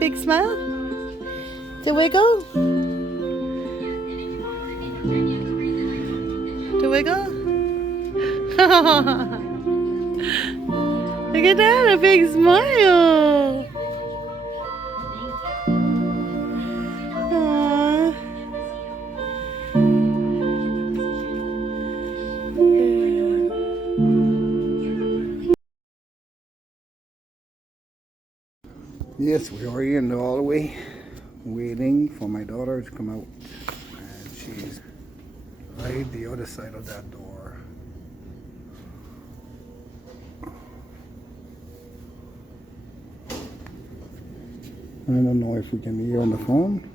big smile? To wiggle? To wiggle? Look at that, a big smile. Aww. Yes, we are in the hallway waiting for my daughter to come out, and she's right the other side of that door. I don't know if we can hear on the phone.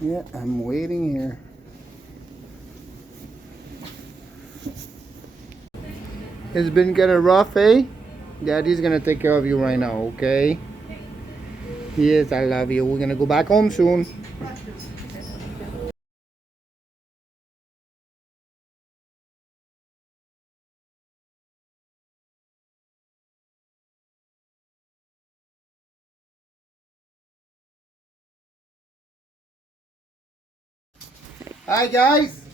Yeah, I'm waiting here. It's been kind of rough, eh? Daddy's gonna take care of you right now, okay? Yes, I love you. We're gonna go back home soon. Hi guys,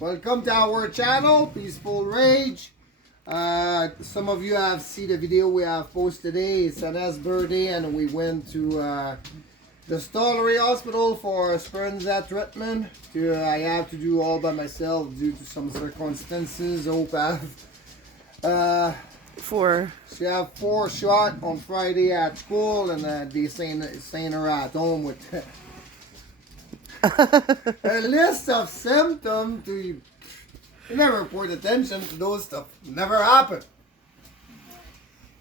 welcome to our channel, Peaceful Rage. Some of you have seen the video we have posted today. It's Anna's birthday and we went to the Stollery Hospital for Spinal treatment. I have to do all by myself due to some circumstances. Hope I have she have 4 shots on Friday at school, and they saying her at home with a list of symptoms. You never put attention to those stuff. Never happened.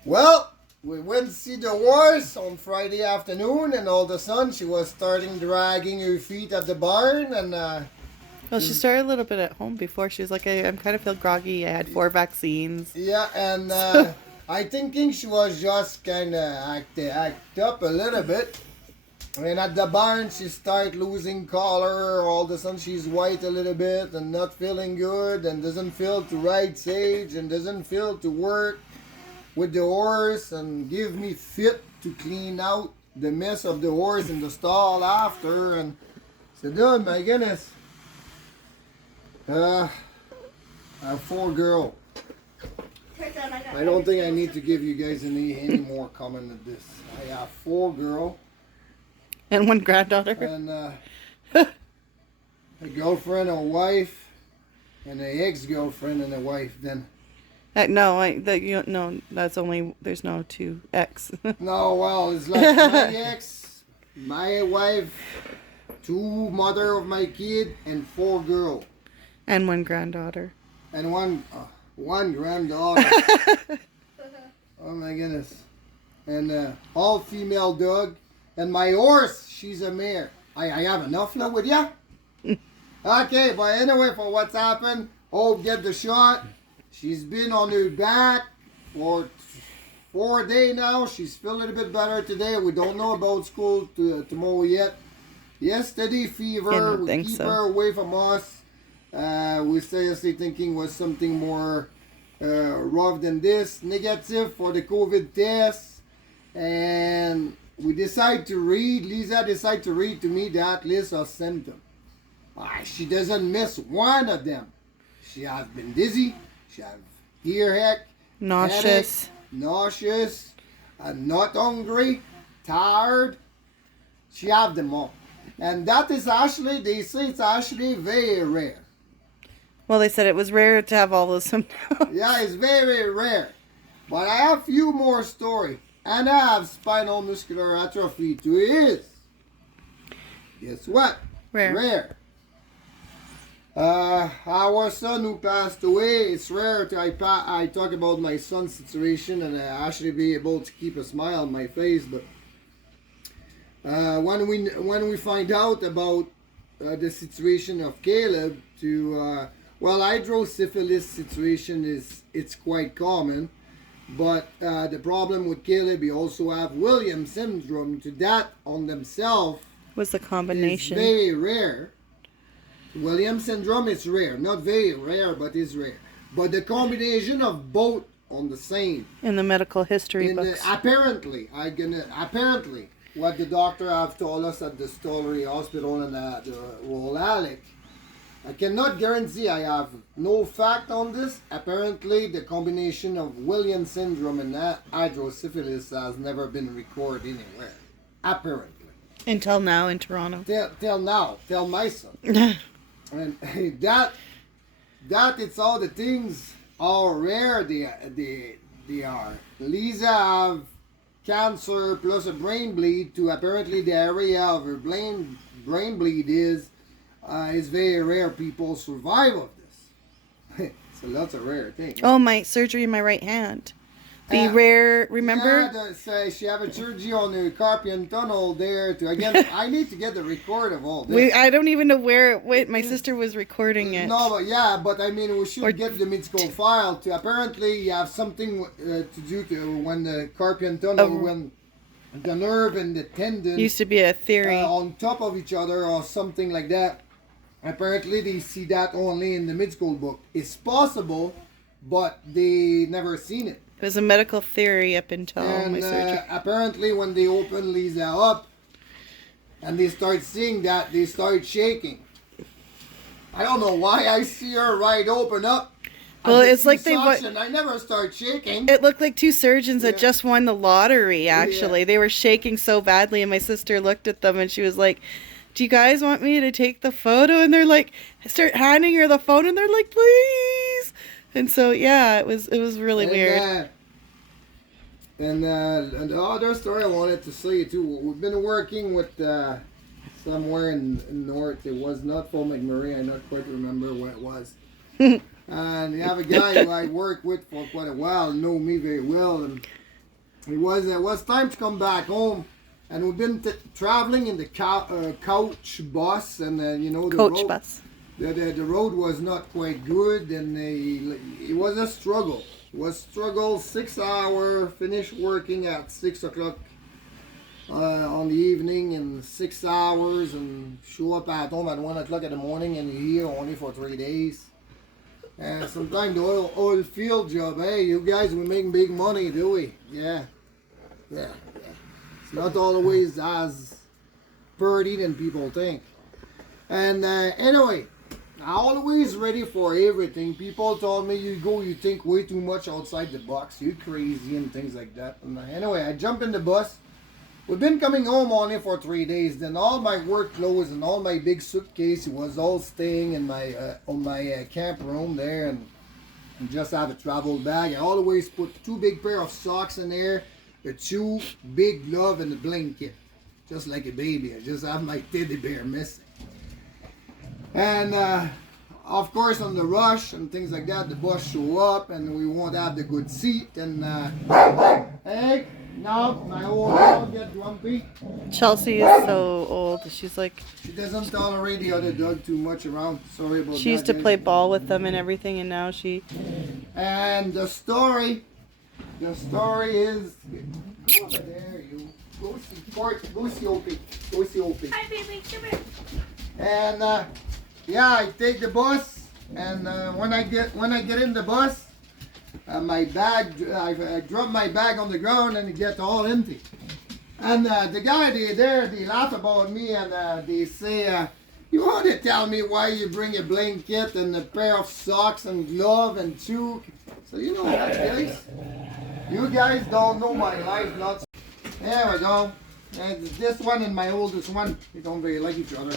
Well, we went to see the horse on Friday afternoon, and all of a sudden she was starting dragging her feet at the barn, and Well, she started a little bit at home before. She was like, I'm kind of feel groggy. I had 4 vaccines. yeah, and I thinking she was just kind of act up a little bit. And at the barn, she started losing color. All of a sudden, she's white a little bit and not feeling good, and doesn't feel to ride sage, and doesn't feel to work with the horse, and give me fit to clean out the mess of the horse in the stall after. And I said, oh my goodness, I have 4 girls. I don't think I need to give you guys any more comment on this. I have 4 girls. And 1 granddaughter. And a girlfriend, a wife, and an ex-girlfriend and a wife. Then no, that's only, there's no 2 X. no, well, it's like my ex, my wife, 2 mother of my kid, and 4 girls. And 1 granddaughter. And one granddaughter. Oh my goodness. And all female dog. And my horse, she's a mare. I have enough now with ya? Okay, but anyway, for what's happened, get the shot. She's been on her back for 4 days now. She's feeling a little bit better today. We don't know about school tomorrow yet. Yesterday, fever. We keep her away from us. We seriously thinking was something more rough than this. Negative for the COVID test. And we decide to read, Lisa decided to read to me that list of symptoms. She doesn't miss one of them. She has been dizzy, she has earache, Nauseous. Nauseous, not hungry, tired. She have them all. And that is actually, they say it's actually very rare. Well, they said it was rare to have all those symptoms. Yeah, it's very rare. But I have a few more stories. And I have spinal muscular atrophy to his. Guess what? Rare. Our son who passed away, it's rare I talk about my son's situation and I actually be able to keep a smile on my face. But when we find out about the situation of Caleb, hydrocephalus situation it's quite common. But the problem with Caleb, he also have Williams syndrome. To that on themselves was the combination. It's very rare. Williams syndrome is rare, not very rare, but it's rare. But the combination of both on the same. In the medical history books. Apparently, what the doctor have told us at the Stollery Hospital in the Royal Alec, I cannot guarantee, I have no fact on this. Apparently, the combination of Williams syndrome and hydrocephalus has never been recorded anywhere. Apparently. Until now in Toronto. Tell my son. And that it's all the things, how rare they are. Lisa have cancer plus a brain bleed to apparently the area of her brain bleed is very rare. People survive of this. So that's a rare thing. Oh, my surgery in my right hand. The rare, remember? Yeah, she have a surgery on the carpian tunnel there. I need to get the record of all this. I don't even know where it went. My sister was recording it. No, but I mean, we should get the medical file to. Apparently, you have something to do to when the carpian tunnel, when the nerve and the tendon used to be a theory on top of each other or something like that. Apparently, they see that only in the medical book. It's possible, but they never seen it. It was a medical theory up until my surgery. Apparently, when they open Lisa up and they start seeing that, they start shaking. I don't know why I see her right open up. Well, it's like I never start shaking. It looked like two surgeons that just won the lottery, actually. They were shaking so badly, and my sister looked at them and she was like, "Do you guys want me to take the photo?" And they're like, start handing her the phone, and they're like, "Please." And so, yeah, it was really weird. And the other story I wanted to say too, we've been working with somewhere in North. It was not Paul McMurray. I not quite remember what it was. And you have a guy who I worked with for quite a while, know me very well. And it was time to come back home. And we've been traveling in the coach bus. And the coach bus. The road was not quite good, and it was a struggle. It was struggle. 6 hour, finish working at 6 o'clock on the evening, and 6 hours, and show up at home at 1 o'clock in the morning, and you're here only for 3 days. And sometimes the oil field job, hey, you guys, we make big money, do we? Yeah. It's not always as pretty than people think. And anyway, I'm always ready for everything. People told me, you think way too much outside the box. You're crazy and things like that. And anyway, I jump in the bus. We've been coming home only for 3 days. Then all my work clothes and all my big suitcase was all staying in my on my camp room there, and just have a travel bag. I always put 2 big pair of socks in there, the 2 big glove and a blanket, just like a baby. I just have my teddy bear missing. And of course, on the rush and things like that, the bus show up and we won't have the good seat. And hey, no, my old dog get grumpy. Chelsea is so old. She's like, she doesn't tolerate the other dog too much around. Sorry about that. She used to play ball with them and everything, and now she. And the story is, go over there, you go see Opie. Hi, baby, come here. And yeah, I take the bus, and when I get in the bus, my bag, I drop my bag on the ground, and it gets all empty. And the guy they laugh about me, and they say, "You want to tell me why you bring a blanket and a pair of socks and glove and shoe?" So you know what, guys? You guys don't know my life, not. There we go. And this one and my oldest one, they don't very like each other.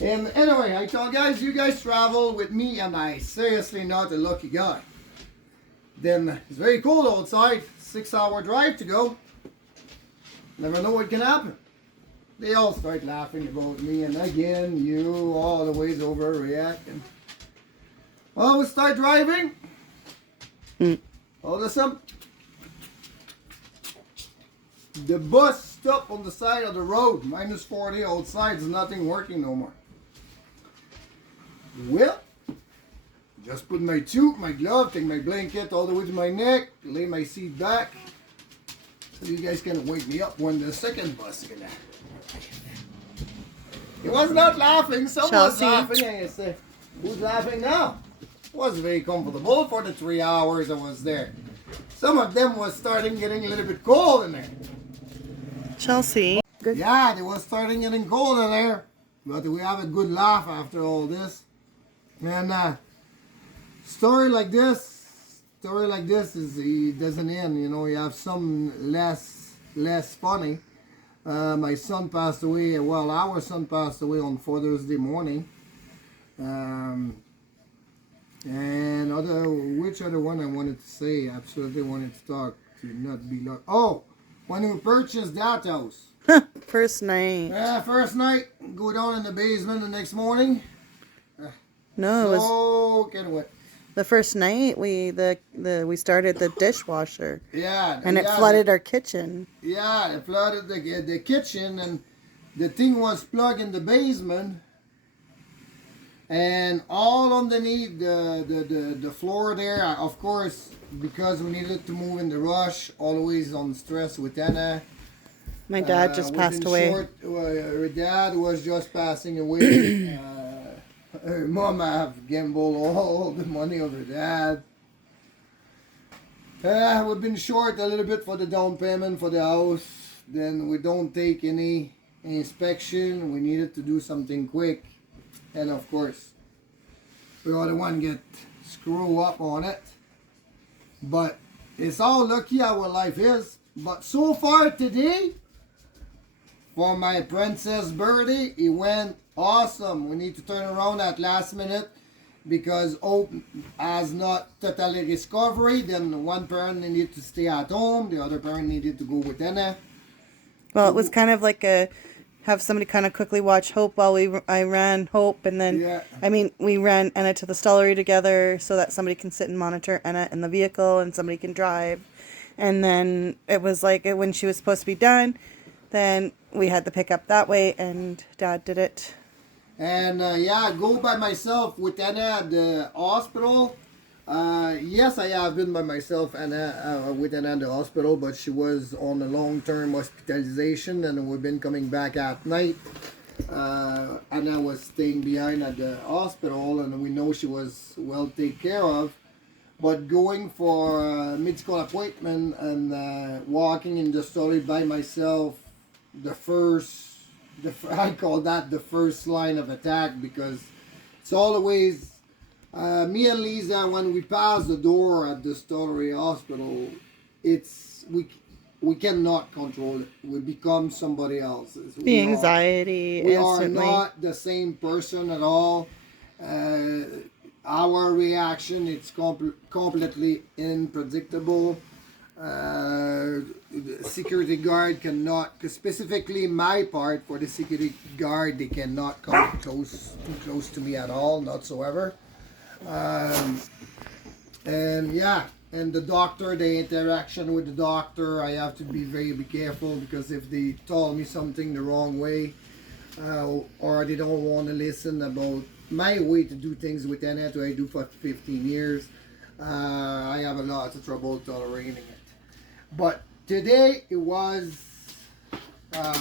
And anyway, I told guys, you guys travel with me, and I seriously not a lucky guy. Then it's very cold outside, 6 hour drive to go. Never know what can happen. They all start laughing about me, and again, you all the ways overreacting. Well, we start driving. All of a sudden, the bus stopped on the side of the road, -40 outside, there's nothing working no more. Well, just put my tube, my glove, take my blanket all the way to my neck, lay my seat back, so you guys can wake me up when the second bus is gonna. He was not laughing, someone was laughing, and you say, who's laughing now? It was very comfortable for the 3 hours I was there. some of them was starting getting a little bit cold in there. Chelsea. Good. Yeah, they was starting getting cold in there. But we have a good laugh after all this. And story like this is it doesn't end. You know, you have some less funny. My son passed away. Well, our son passed away on Father's Day morning. And which other one I wanted to say? Absolutely wanted to talk to not be like. Oh, when we purchased that house. First night. Yeah, first night, go down in the basement the next morning. No, it was Soaking wet. the first night we started the dishwasher. Yeah. And it flooded our kitchen. Yeah, it flooded the kitchen, and the thing was plugged in the basement. And all underneath the floor there, of course, because we needed to move in the rush, always on stress with Enna. My dad just passed away. Her dad was just passing away. Her mom have gambled all the money of her dad. We've been short a little bit for the down payment for the house. Then we don't take any inspection. We needed to do something quick. And of course, we all the one get screw up on it. But it's all lucky our life is. But so far today, for my princess birthday, it went awesome. We need to turn around at last minute because Hope has not totally recovery. Then one parent needed to stay at home. The other parent needed to go with Enna. Well, it was kind of like have somebody kind of quickly watch Hope while I ran Hope, and then we ran Enna to the stollery together so that somebody can sit and monitor Enna in the vehicle and somebody can drive. And then it was like when she was supposed to be done, then we had the pickup that way, and Dad did it. And go by myself with Enna at the hospital. Yes, I have been by myself with Enna at the hospital, but she was on a long-term hospitalization, and we've been coming back at night. Enna was staying behind at the hospital, and we know she was well taken care of. But going for a medical appointment and walking in the story by myself, I call that the first line of attack, because it's always me and Lisa, when we pass the door at the Stollery Hospital, we cannot control it. We become somebody else. The anxiety. We are not the same person at all. Our reaction, it's completely unpredictable. The security guard cannot, specifically my part for the security guard, they cannot come too close to me at all, whatsoever. And the doctor, the interaction with the doctor, I have to be very careful, because if they tell me something the wrong way, or they don't want to listen about my way to do things with Enna, I do for 15 years, I have a lot of trouble tolerating it. But today it was,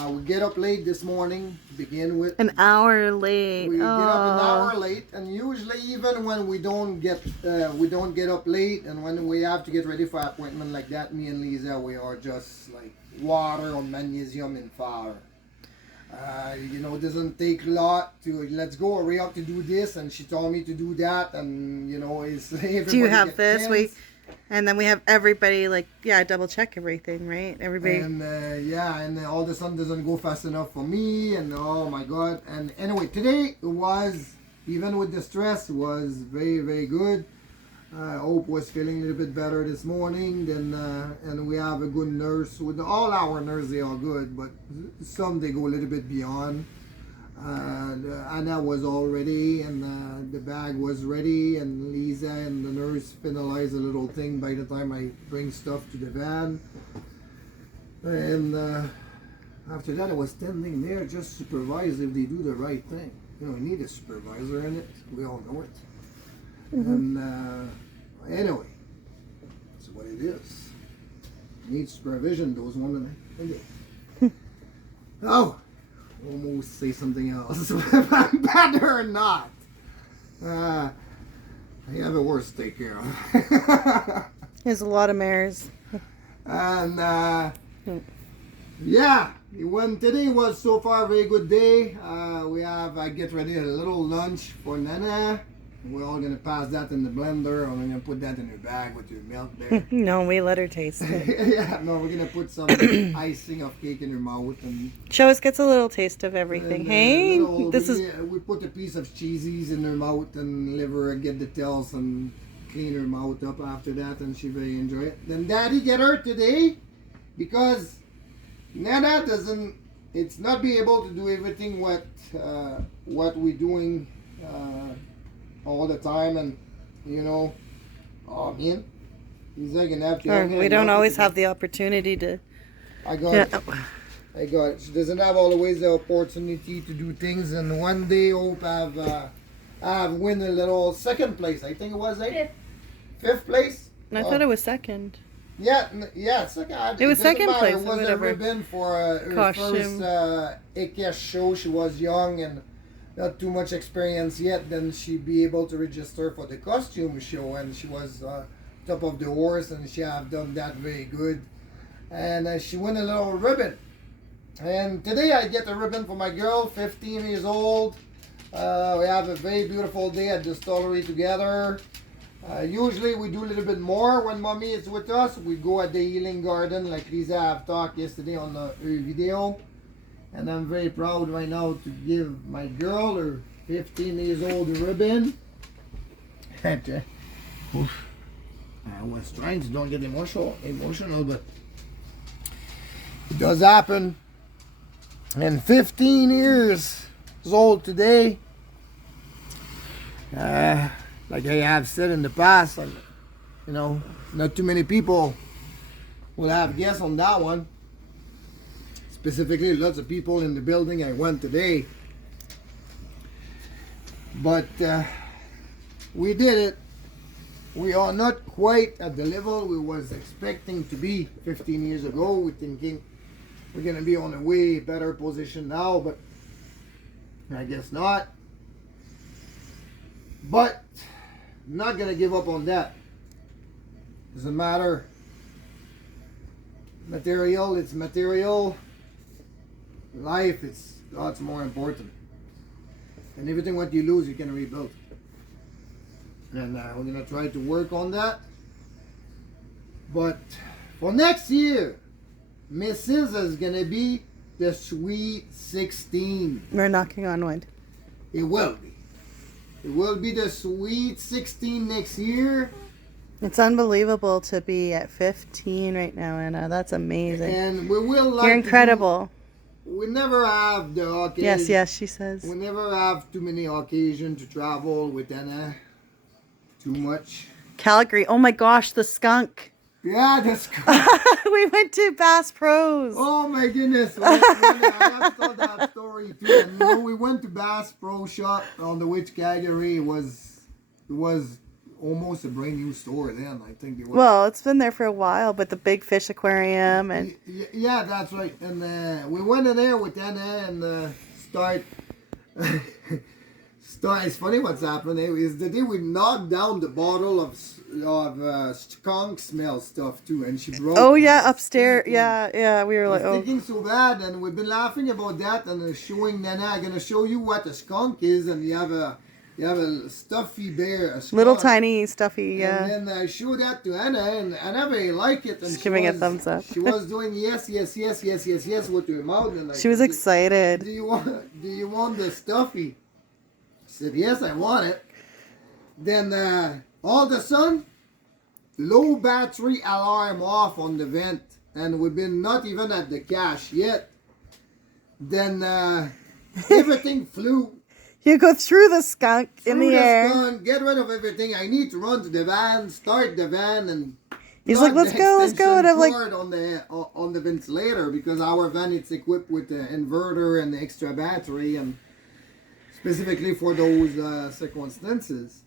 we get up late this morning to begin with. An hour late. We get up an hour late, and usually even when we don't get up late, and when we have to get ready for an appointment like that, me and Lisa, we are just like water on magnesium and fire. It doesn't take a lot to, let's go, hurry up to do this, and she told me to do that, and it's everybody. Do you have this? And then we have everybody double check everything, right? Everybody. And and all of a sudden doesn't go fast enough for me, and oh my God. And anyway, today it was, even with the stress, it was very, very good. Hope was feeling a little bit better this morning. And we have a good nurse. With all our nurses, they are good, but some they go a little bit beyond. Anna was all ready, and the bag was ready, and Lisa and the nurse finalized a little thing by the time I bring stuff to the van. And after that, I was standing there just supervise if they do the right thing. You need a supervisor in it. We all know it. Mm-hmm. And anyway, that's what it is. Need supervision. Those one and oh. Almost say something else. If I'm better or not. I have a worse to take care of. There's a lot of mares. And yeah, today was so far a very good day. I get ready a little lunch for Nana. We're all gonna pass that in the blender, and we're gonna put that in her bag with your milk there. No, we let her taste it. Yeah, no, we're gonna put some icing of cake in her mouth and. She always gets a little taste of everything. And, Hey, we put a piece of cheesies in her mouth and let her get the tails and clean her mouth up after that, and she very enjoy it. Then Daddy get her today because Nana doesn't. It's not be able to do everything what we're doing all the time, and oh man, he's like an after. we don't always have the opportunity to. I got. She doesn't have always the opportunity to do things, and one day hope I've win a little second place. I think it was fifth place. I thought it was second. Yeah, second. It was second matter. place. It was Whatever. a ribbon for her Costume. first Ikesh show. She was young and not too much experience yet. Then she'd be able to register for the costume show, and she was top of the horse, and she have done that very good. And she won a little ribbon. And today I get a ribbon for my girl, 15 years old. We have a very beautiful day at the distillery together. Usually we do a little bit more when mommy is with us. We go at the healing garden like Lisa have talked yesterday on her video. And I'm very proud right now to give my girl, her 15 years old, ribbon. I was trying to don't get emotional, but it does happen. And 15 years old today. Like I have said in the past, not too many people will have guessed on that one. Specifically, lots of people in the building I went today. But we did it. We are not quite at the level we was expecting to be 15 years ago. We're thinking we're going to be on a way better position now, but I guess not. But not going to give up on that. Doesn't matter. Material, it's material. Life, it's lots more important. And everything what you lose, you can rebuild. And we're going to try to work on that. But for next year, Mrs. is going to be the Sweet 16. We're knocking on wood. It will be. It will be the Sweet 16 next year. It's unbelievable to be at 15 right now, Anna. That's amazing. And we will like You're incredible. We never have the occasion. Yes, she says. We never have too many occasions to travel with Enna. Too much. Calgary. Oh my gosh, the skunk. Yeah, that's cool. We went to Bass Pros. Oh my goodness. I have told that story too. And, we went to Bass Pro Shop on the Witch Calgary. It was almost a brand new store then. I think it was. Well, it's been there for a while, but the big fish aquarium and yeah, that's right. And we went in there with Enna and start. It's funny what's happened. Is the day we knocked down the bottle of skunk smell stuff too, and she broke. Oh yeah, upstairs. Yeah. We were like, oh. Thinking so bad, and we've been laughing about that, and showing Nana. I'm gonna show you what a skunk is, and you have a stuffy bear, a skunk. Little tiny stuffy. Yeah. And then I showed that to Anna, and Anna very like it. And She's giving a thumbs up. She was doing yes with her mouth, and She was excited. Do you want the stuffy? I said, yes, I want it. Then all of a sudden, low battery alarm off on the vent. And we've been not even at the cache yet. Then everything flew. You go through the skunk in the air. Skunk, get rid of everything. I need to run to the van, start the van, and he's like, let's go. And I'm like, on the ventilator, because our van is equipped with the inverter and the extra battery, and specifically for those circumstances.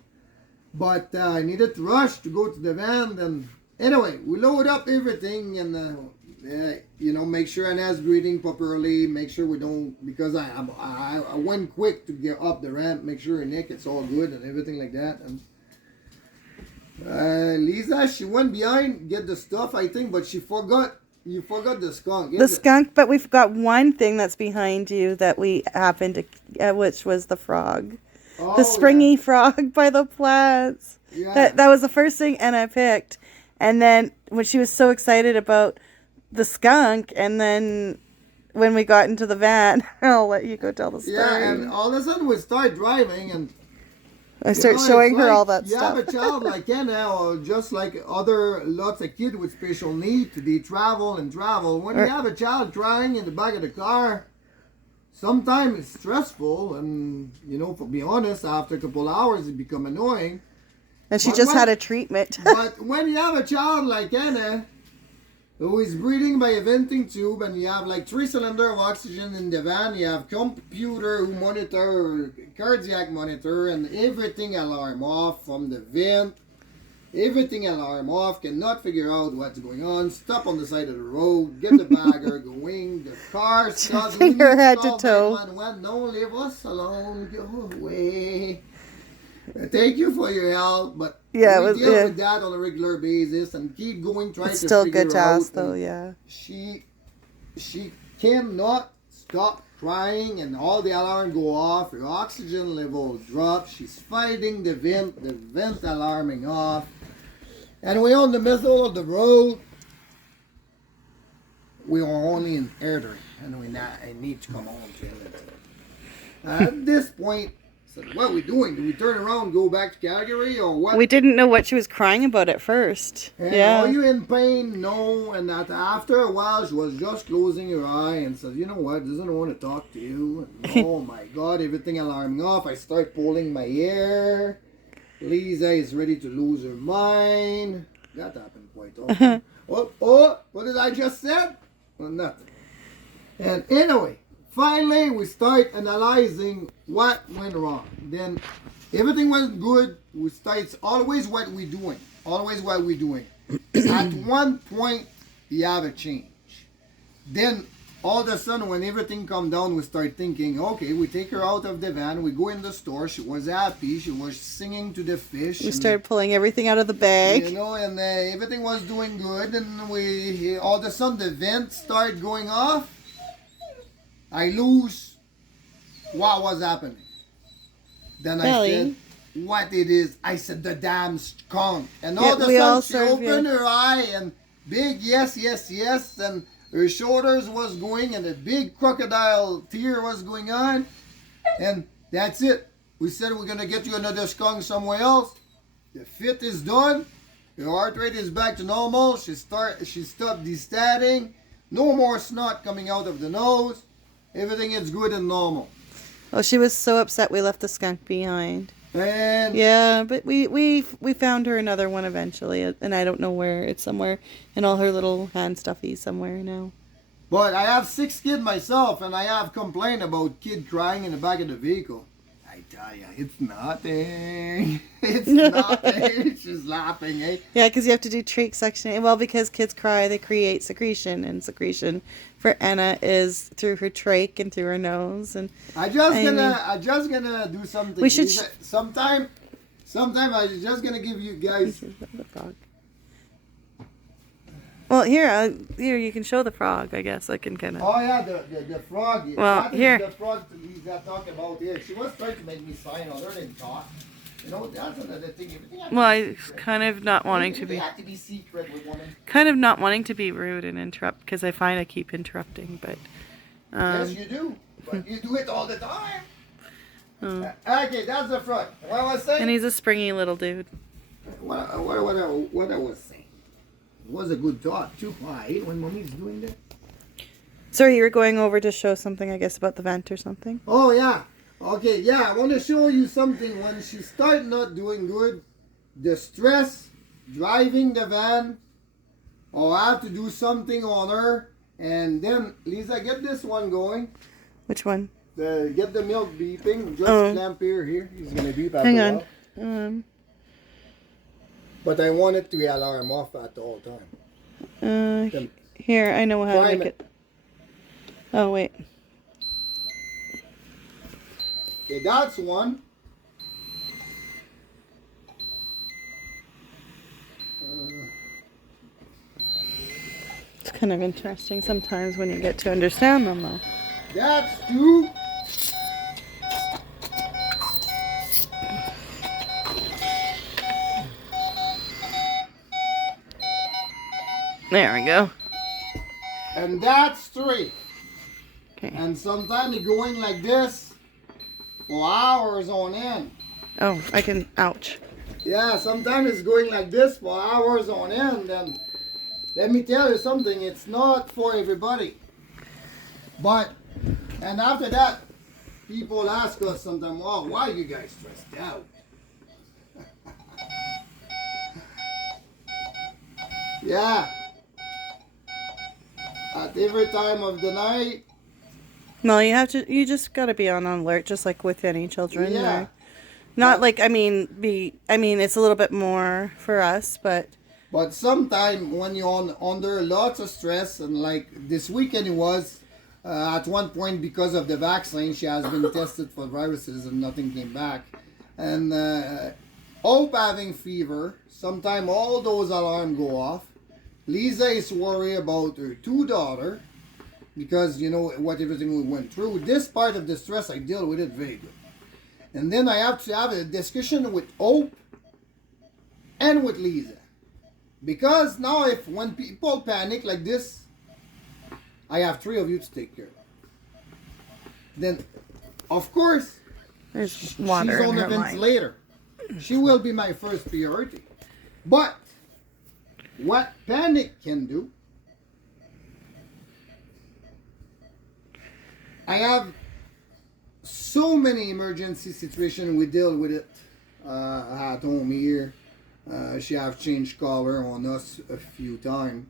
But I needed to rush to go to the van. And anyway, we load up everything and make sure Anna's breathing properly. Make sure we don't, because I went quick to get up the ramp. Make sure her neck it's all good and everything like that. Lisa, she went behind, get the stuff, I think, but she forgot. You forgot the skunk. The skunk, but we've got one thing that's behind you that we happened to, which was the frog. Oh, The springy frog by the plants. Yeah. That was the first thing Enna picked. And then when she was so excited about the skunk, and then when we got into the van, I'll let you go tell the story. Yeah, and all of a sudden we start driving and I start showing it's her like all that you stuff. have a child like Enna, or just like other lots of kids with special needs, they travel and travel. When you have a child crying in the back of the car, sometimes it's stressful, and to be honest, after a couple hours it become annoying. And she just had a treatment. But when you have a child like Enna, who is breathing by a venting tube, and you have like 3 cylinders of oxygen in the van, you have computer who monitor, cardiac monitor, and everything alarm off from the vent. Everything alarm off, cannot figure out what's going on, stop on the side of the road, get the bagger going, the car stops. Finger head to toe. No, leave us alone, go away. Thank you for your help, but Yeah, we deal with that on a regular basis and keep going trying to still figure good to out. ask, though. Yeah. She cannot stop crying, and all the alarm go off. Her oxygen level drops. She's fighting the vent alarming off, and we're on the middle of the road. We are only in Airdrie, and I need to come home to Edmonton. At this point, so what are we doing? Do we turn around, go back to Calgary, or what? We didn't know what she was crying about at first. And Yeah. Are you in pain? No. And that after a while, she was just closing her eye and said, you know what, doesn't want to talk to you. And, oh my God, everything alarming off. I start pulling my hair. Lisa is ready to lose her mind. That happened quite often. Oh, what did I just said? Well, nothing. And anyway, finally, we start analyzing what went wrong. Then everything went good. We start, it's always what we're doing. Always what we're doing. At one point, you have a change. Then, all of a sudden, when everything come down, we start thinking, okay, we take her out of the van. We go in the store. She was happy. She was singing to the fish. We started pulling everything out of the bag. And everything was doing good. And all of a sudden, the vent started going off. I lose what was happening. Then I said, what it is? I said, the damn skunk. And all of a sudden, she opened her eye and big yes, and her shoulders was going and a big crocodile tear was going on. And that's it. We said we're going to get you another skunk somewhere else. The fit is done. Her heart rate is back to normal. She stopped destatting. No more snot coming out of the nose. Everything is good and normal. Oh, she was so upset we left the skunk behind. And yeah, but we found her another one eventually, and I don't know where. It's somewhere in all her little hand stuffies somewhere now. But I have 6 kids myself, and I have complained about kid crying in the back of the vehicle. I tell you, it's nothing. It's nothing. She's laughing, eh? Yeah, because you have to do trach suctioning. Well, because kids cry, they create secretion, and secretion for Enna is through her trach and through her nose. And I just gonna do something. We should. Sometime I'm just gonna give you guys. The frog. Well, here you can show the frog. I guess I can kind of. Oh yeah, the frog. Well, that here. Is the frog Lisa talking about here. She was trying to make me sign on her and talk. That's another thing. Well, I kind of not wanting to be. You have to be secret with women. Kind of not wanting to be rude and interrupt because I find I keep interrupting, but. Yes, you do. But you do it all the time. Okay, that's the front. What I was saying. And he's a springy little dude. What I was saying. It was a good thought too. I hate when mommy's doing that. Sorry, you were going over to show something, I guess, about the vent or something. Oh yeah. Okay, yeah. I want to show you something. When she started not doing good, the stress driving the van, or I have to do something on her, and then Lisa, get this one going. Which one? Get the milk beeping. Just clamp here. He's gonna beep after Hang a while. on. But I want it to be alarm off at all time. Here, I know how to make it. Oh, wait. Okay, that's one. kind of interesting sometimes when you get to understand them, though. That's 2. There we go. And that's 3. Okay. And sometimes you're going like this for hours on end. Oh, I can. Ouch. Yeah, sometimes it's going like this for hours on end. And let me tell you something, it's not for everybody. But, and after that, people ask us sometimes, well, why are you guys stressed out? Yeah. At every time of the night. Well, you just got to be on alert, just like with any children. Yeah. Or, not like, I mean, it's a little bit more for us, but. But sometimes when you're under lots of stress, and like this weekend it was, at one point because of the vaccine, she has been tested for viruses and nothing came back. And Hope having fever, sometimes all those alarms go off. Lisa is worried about her 2 daughters because you know what everything we went through. This part of the stress, I deal with it very good. And then I have to have a discussion with Hope and with Lisa. Because now when people panic like this, I have 3 of you to take care of. Then, of course, There's water she's on in the her line. ventilator. She will be my first priority. But what panic can do, I have so many emergency situations we deal with it at home here. She have changed color on us a few times.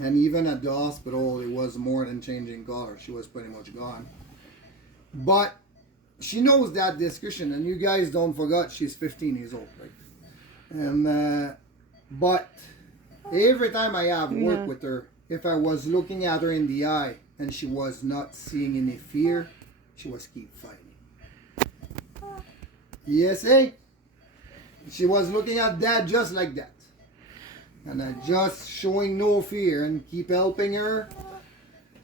And even at the hospital, it was more than changing color. She was pretty much gone. But she knows that discussion, and you guys don't forget she's 15 years old, right? And but every time I have work with her, if I was looking at her in the eye and she was not seeing any fear, she was keep fighting. Yes, eh? She was looking at Dad just like that. And just showing no fear and keep helping her.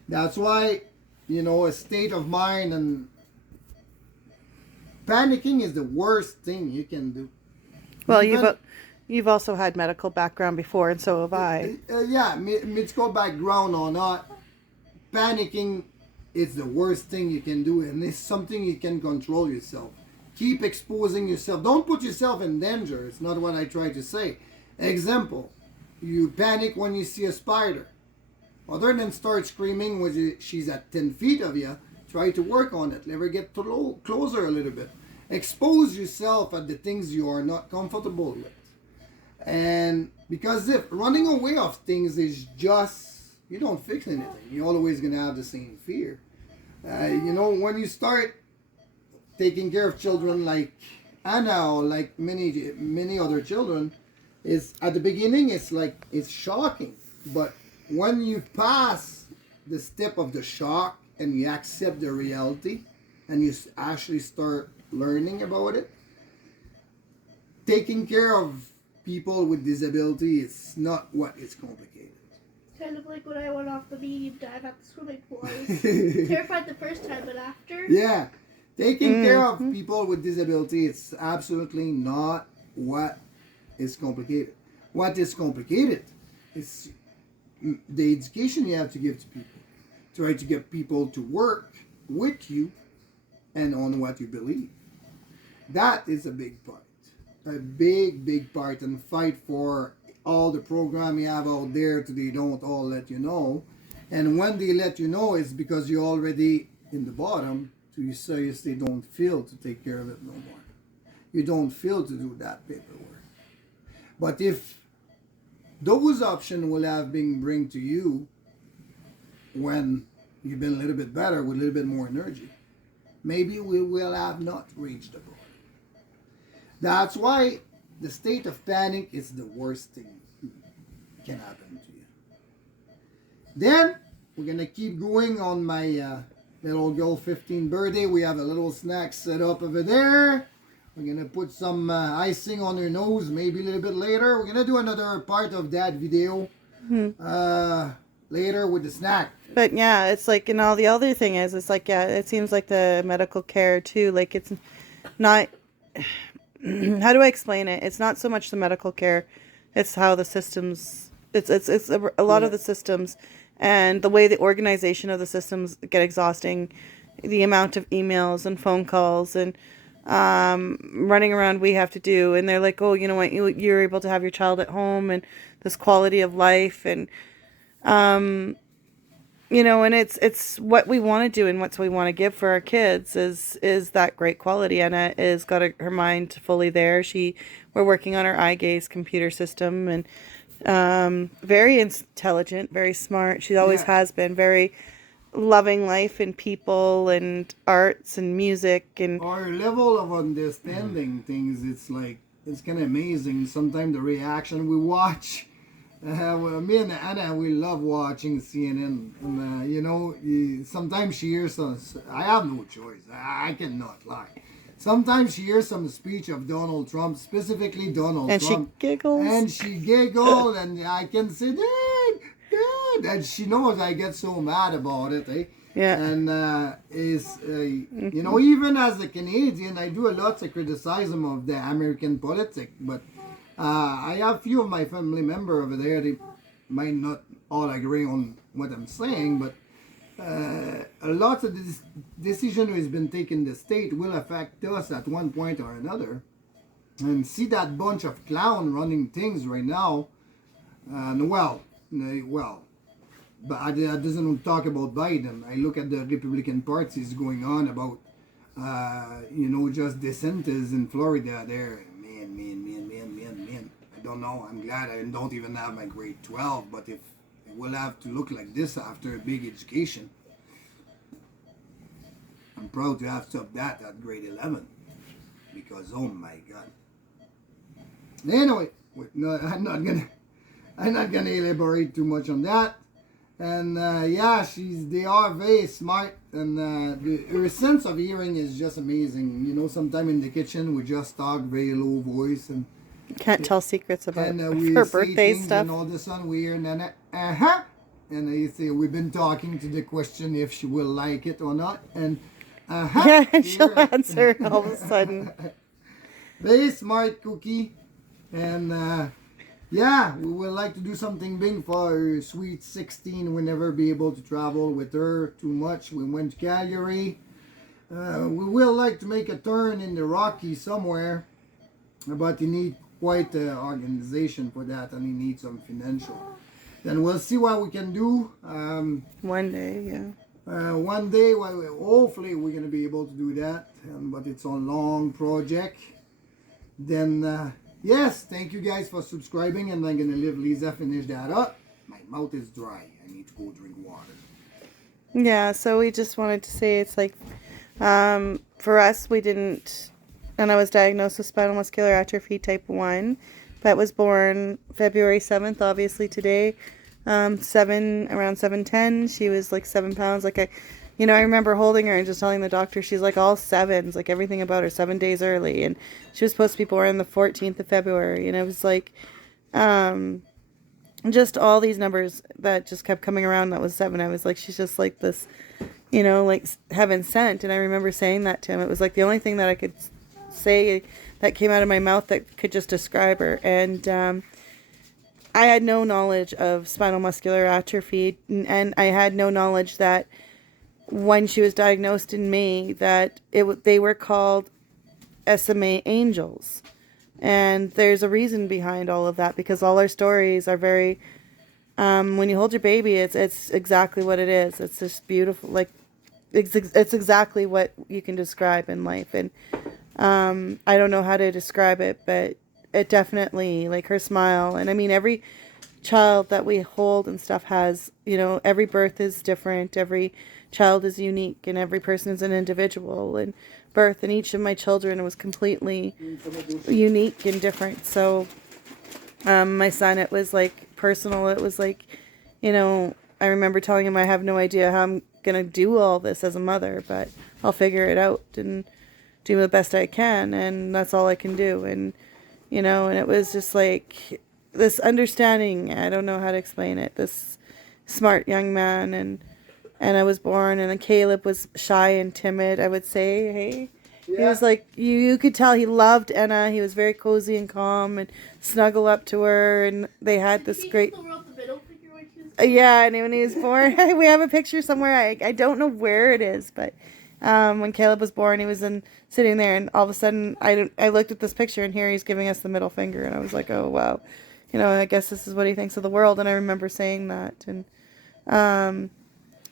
That's why, you know, a state of mind and panicking is the worst thing you can do. Well, Even, you've also had medical background before, and so have I. Yeah, medical background or not, panicking is the worst thing you can do, and it's something you can control yourself. Keep exposing yourself. Don't put yourself in danger. It's not what I try to say. Example, you panic when you see a spider. Other than start screaming when she's at 10 feet of you, try to work on it. Let her get closer a little bit. Expose yourself at the things you are not comfortable with. And because if running away of things is just, you don't fix anything. You're always going to have the same fear. You know, when you start taking care of children like Anna or like many other children, is at the beginning it's shocking. But when you pass the step of the shock and you accept the reality and you actually start learning about it, taking care of people with disability is not what is complicated. Kind of like when I went off the medium dive at the swimming pool. I was terrified the first time, but after... Yeah. Taking care of people with disability, it's absolutely not what is complicated. What is complicated is the education you have to give to people. Try to get people to work with you and on what you believe. That is a big part. A big part, and fight for all the program you have out there till they don't all let you know. And when they let you know, it's because you're already in the bottom, so you seriously don't feel to take care of it no more. You don't feel to do that paperwork. But if those options will have been bring to you when you've been a little bit better with a little bit more energy, maybe we will have not reached the goal. That's why the state of panic is the worst thing can happen to you. Then we're gonna keep going on my little girl 15th birthday. We have a little snack set up over there. We're gonna put some icing on her nose maybe a little bit later. We're gonna do another part of that video. later with the snack. But yeah, it's like, and all the other thing is, it's like, yeah, it seems like the medical care too, like it's not, how do I explain it? It's not so much the medical care, it's how the systems, it's a lot of the systems and the way the organization of the systems get exhausting, the amount of emails and phone calls and running around we have to do. And they're like, oh, you know what, you're able to have your child at home and this quality of life and, you know, and it's what we want to do and what we want to give for our kids is that great quality. Enna is got her mind fully there. We're working on her eye gaze computer system and very intelligent, very smart. She always has been very loving life and people and arts and music and our level of understanding things. It's like it's kind of amazing. Sometimes the reaction we watch. Well, me and Anna, we love watching CNN, and you know, sometimes she hears some. I have no choice. I cannot lie. Sometimes she hears some speech of Donald Trump, specifically Donald and Trump, and she giggles, and I can say, Dad, and she knows I get so mad about it, eh? Yeah. And you know, even as a Canadian, I do a lot of criticism of the American politics, but. I have few of my family members over there. They might not all agree on what I'm saying, but a lot of this decision that has been taken in the state will affect us at one point or another. And see that bunch of clown running things right now. Well, but I doesn't talk about Biden. I look at the Republican parties going on about, you know, just DeSantis in Florida there. Man. I don't know. I'm glad I don't even have my grade 12, but if it will have to look like this after a big education, I'm proud to have stopped that at grade 11 because oh my God. Anyway, no, I'm not gonna elaborate too much on that. And yeah, they are very smart, and her sense of hearing is just amazing. You know, sometime in the kitchen we just talk very low voice and can't tell secrets about we her say birthday things, stuff. and all of a sudden we hear Nana, and I say we've been talking to the question if she will like it or not, and yeah, and she'll answer all of a sudden. Very smart cookie, and yeah, we would like to do something big for her sweet 16. We'll never be able to travel with her too much. We went to Calgary. We will like to make a turn in the Rockies somewhere, but you need quite an organization for that, and you need some financial. Then we'll see what we can do. One day, yeah. One day, hopefully we're going to be able to do that, but it's a long project. Then, yes, thank you guys for subscribing, and I'm going to leave Lisa finish that up. My mouth is dry. I need to go drink water. Yeah, so we just wanted to say it's like, for us, we didn't... And I was diagnosed with spinal muscular atrophy type 1. That was born February 7th, obviously today. Around 7:10. She was like 7 pounds. Like I remember holding her and just telling the doctor she's like all sevens, like everything about her 7 days early. And she was supposed to be born the 14th of February. And it was like, just all these numbers that just kept coming around. That was 7. I was like, she's just like this, you know, like heaven sent. And I remember saying that to him. It was like the only thing that I could say that came out of my mouth that could just describe her. And I had no knowledge of spinal muscular atrophy, and I had no knowledge that when she was diagnosed in May that they were called SMA angels. And there's a reason behind all of that, because all our stories are very when you hold your baby, it's exactly what it is. It's just beautiful, like it's exactly what you can describe in life. And I don't know how to describe it, but it definitely, like her smile. And I mean, every child that we hold and stuff has, you know, every birth is different. Every child is unique, and every person is an individual in birth. And each of my children was completely unique and different. So, my son, it was like personal. It was like, you know, I remember telling him I have no idea how I'm going to do all this as a mother, but I'll figure it out and do the best I can, and that's all I can do. And you know, and it was just like this understanding, I don't know how to explain it, this smart young man, and Enna was born, and then Caleb was shy and timid, I would say. Hey, he was like, you could tell he loved Enna. He was very cozy and calm and snuggle up to her, and they had this great. Yeah, and when he was born, we have a picture somewhere. I don't know where it is, but when Caleb was born, he was sitting there, and all of a sudden, I looked at this picture, and here he's giving us the middle finger, and I was like, oh wow, I guess this is what he thinks of the world. And I remember saying that, and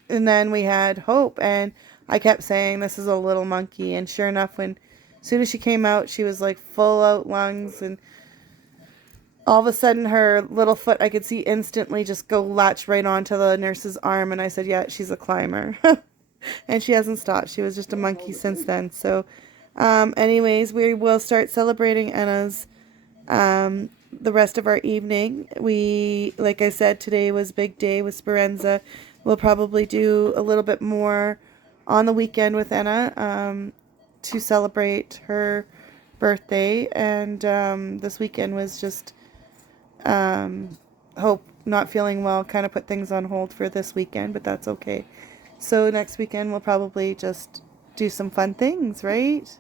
then we had Hope, and I kept saying this is a little monkey, and sure enough, as soon as she came out, she was like full out lungs, and all of a sudden her little foot, I could see instantly just go latch right onto the nurse's arm, and I said, yeah, she's a climber. And she hasn't stopped. She was just a monkey since then. So anyways, we will start celebrating Enna's the rest of our evening. Like I said, today was big day with Speranza. We'll probably do a little bit more on the weekend with Enna to celebrate her birthday, and this weekend was just Hope not feeling well kind of put things on hold for this weekend, but that's okay. So next weekend we'll probably just do some fun things, right?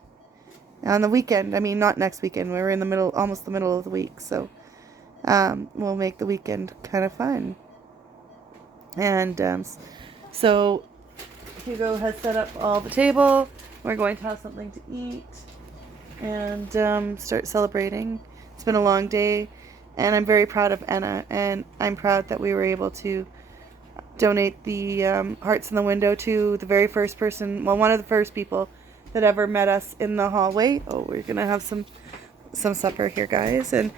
On the weekend, I mean not next weekend, we're in the middle, almost the middle of the week, so we'll make the weekend kind of fun. And so Hugo has set up all the table. We're going to have something to eat and start celebrating. It's been a long day, and I'm very proud of Enna, and I'm proud that we were able to donate the hearts in the window to the very first person, well, one of the first people that ever met us in the hallway. Oh, we're gonna have some supper here, guys. And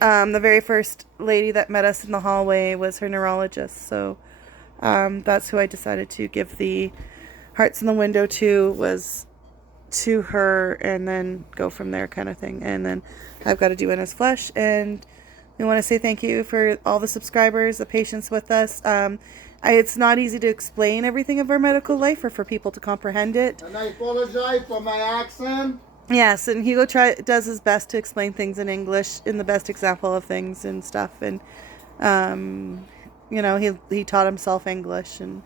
the very first lady that met us in the hallway was her neurologist, so that's who I decided to give the hearts in the window to, was to her, and then go from there kind of thing. And then I've got to do Enna's flesh, and we want to say thank you for all the subscribers, the patience with us. It's not easy to explain everything of our medical life or for people to comprehend it. And I apologize for my accent. Yes, and Hugo does his best to explain things in English, in the best example of things and stuff. And, he taught himself English and,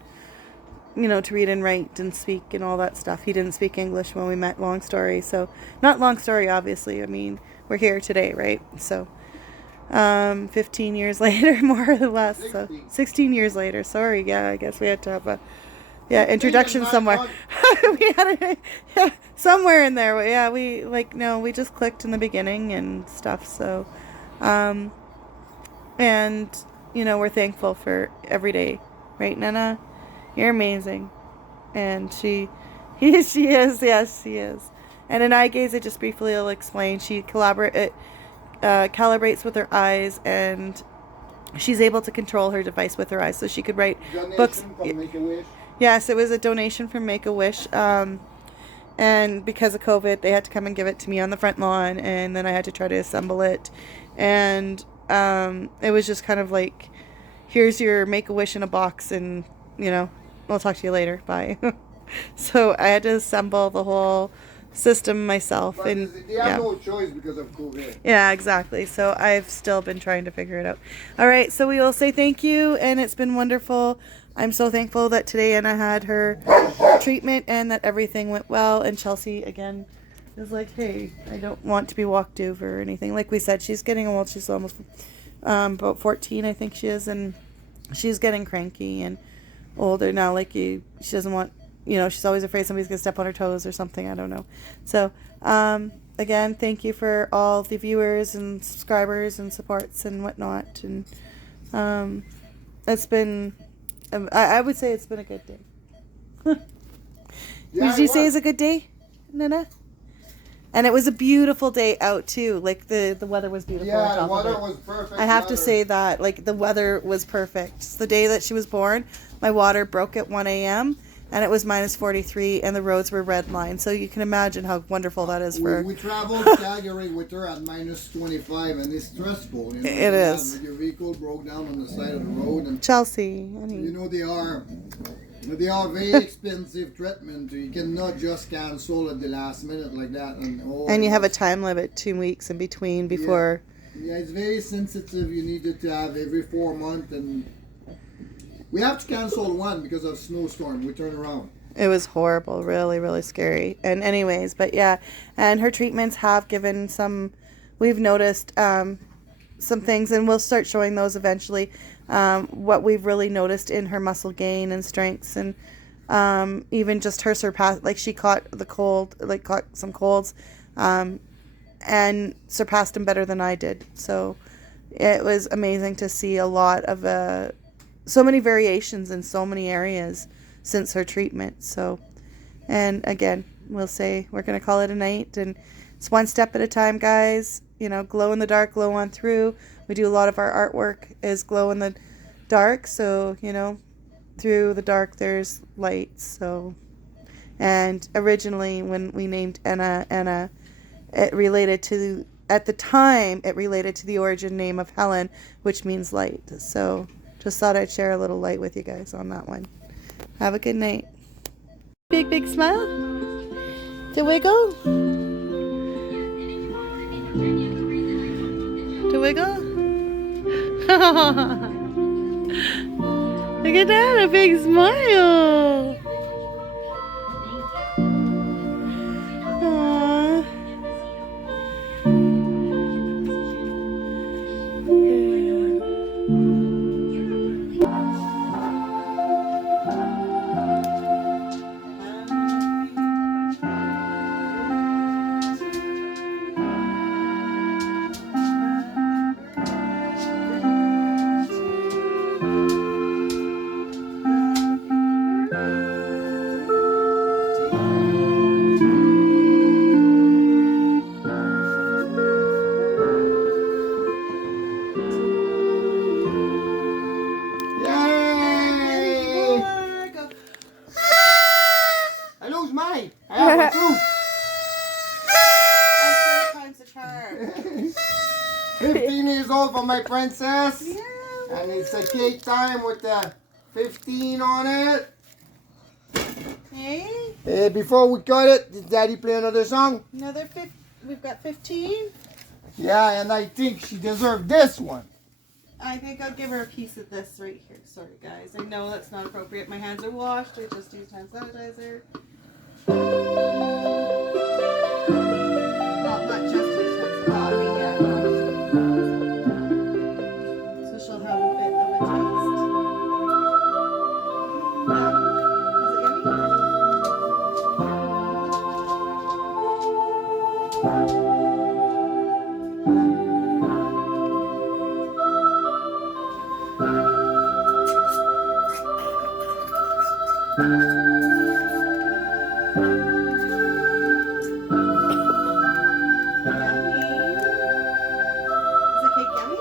to read and write and speak and all that stuff. He didn't speak English when we met, long story. So, not long story, obviously. I mean, we're here today, right? So, 15 years later, more or less. 16. So 16 years later. Sorry, yeah, I guess we had to have a introduction somewhere. We had somewhere in there. Yeah, we just clicked in the beginning and stuff. So, and we're thankful for every day, right, Nana? You're amazing, and she is. Yes, she is. And in eye gaze, I just briefly will explain. She calibrates with her eyes, and she's able to control her device with her eyes, so she could write books. From Make-A-Wish. Yes, it was a donation from Make-A-Wish, and because of COVID, they had to come and give it to me on the front lawn, and then I had to try to assemble it, and it was just kind of like, here's your Make-A-Wish in a box, and I'll talk to you later, bye. So I had to assemble the whole system myself, but and they have no choice because of COVID. Yeah, exactly. So I've still been trying to figure it out. All right, so we will say thank you, and it's been wonderful. I'm so thankful that today Enna had her treatment and that everything went well. And Chelsea again is like, hey, I don't want to be walked over or anything. Like we said, she's getting old. She's almost about 14, I think she is, and she's getting cranky and older now. Like she doesn't want. She's always afraid somebody's going to step on her toes or something. I don't know. So, again, thank you for all the viewers and subscribers and supports and whatnot. And it's been, I would say it's been a good day. Did you say it's a good day, Nana? And it was a beautiful day out, too. Like, the weather was beautiful. Yeah, the weather was perfect. I have to say that. Like, the weather was perfect. The day that she was born, my water broke at 1 a.m., and it was minus 43, and the roads were red line. So you can imagine how wonderful that is for... We traveled Calgary with her at minus 25, and it's stressful. It is. Your vehicle broke down on the side of the road. And Chelsea. they are very expensive treatment. You cannot just cancel at the last minute like that. And you have a time limit, 2 weeks in between before... Yeah, it's very sensitive. You need it to have every 4 months, and... We have to cancel one because of snowstorm. We turn around. It was horrible, really, really scary. And anyways, but yeah, and her treatments have given some, we've noticed some things, and we'll start showing those eventually, what we've really noticed in her muscle gain and strengths, and even just her surpass, like she caught some colds, and surpassed them better than I did. So it was amazing to see a lot of, so many variations in so many areas since her treatment. So, and again, we'll say we're going to call it a night, and it's one step at a time, guys. You know, glow in the dark, glow on through. We do a lot of our artwork is glow in the dark. So, you know, through the dark, there's light. So, and originally when we named Enna, it related to, at the time, it related to the origin name of Helen, which means light. So just thought I'd share a little light with you guys on that one. Have a good night. Big, big smile. To wiggle. To wiggle. Look at that, a big smile. Aww. Yay! I lose mine. I have one too. I'm 3 times the charm. 15 years old for my princess. Yeah. And it's a cake time with the 15 on it. Hey, Before we cut it, did Daddy play another song? another we've got 15. Yeah, and I think she deserved this one. I think I'll give her a piece of this right here. Sorry, guys. I know that's not appropriate. My hands are washed. I just used hand sanitizer. Not just used hand sanitizer. I mean, yeah. So she'll have a bit of a taste. Is it yummy?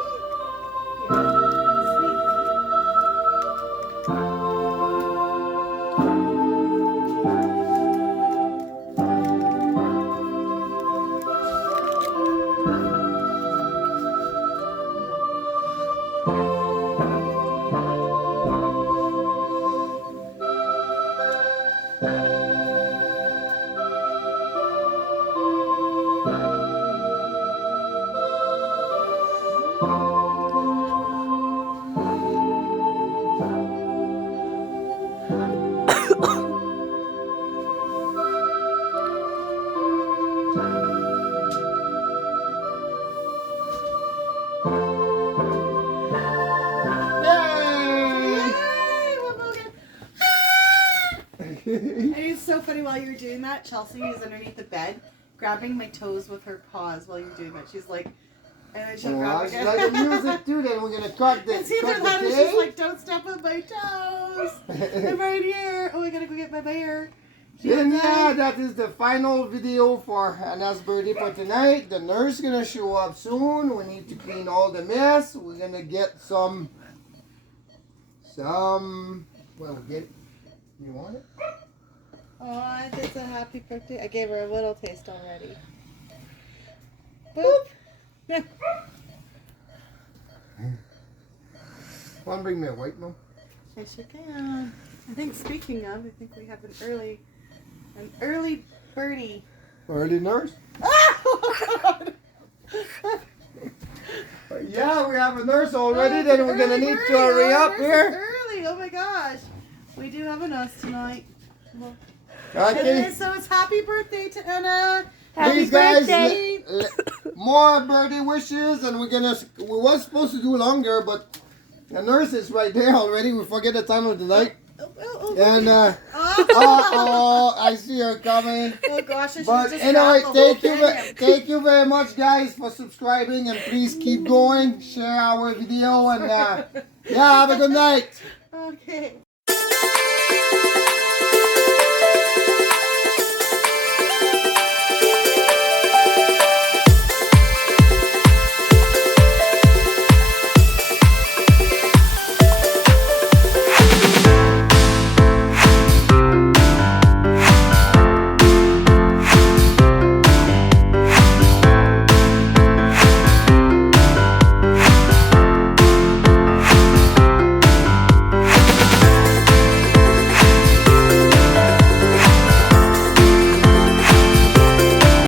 And it's so funny while you were doing that, Chelsea was underneath the bed, grabbing my toes with her paws while you were doing that. She's like, and then she'll grab She again. like the music too, then we're going to cut the And see cut that the she's cake. like, don't step on my toes. I'm right here. Oh, I gotta go get my bear. And yeah, that is the final video for Anna's birthday for tonight. The nurse is going to show up soon. We need to clean all the mess. We're going to get some, well, get it. You want it? Oh, it's a happy birthday. I gave her a little taste already. Boop. Yeah. Want to bring me a white one? I sure can. I think speaking of, I think we have an early birdie. Early nurse? Oh, God. Yeah, we have a nurse already, Oh, then we're going to need to hurry up here. Early. Oh my gosh. We do have a nose tonight. Okay. So it's happy birthday to Enna. Please, guys, more birthday wishes, and we were supposed to do longer, but the nurse is right there already. We forget the time of the night. And I see her coming. Oh gosh, I should But just anyway, grab the whole thank you very much, guys, for subscribing, and please keep going, share our video, and yeah, have a good night. Okay.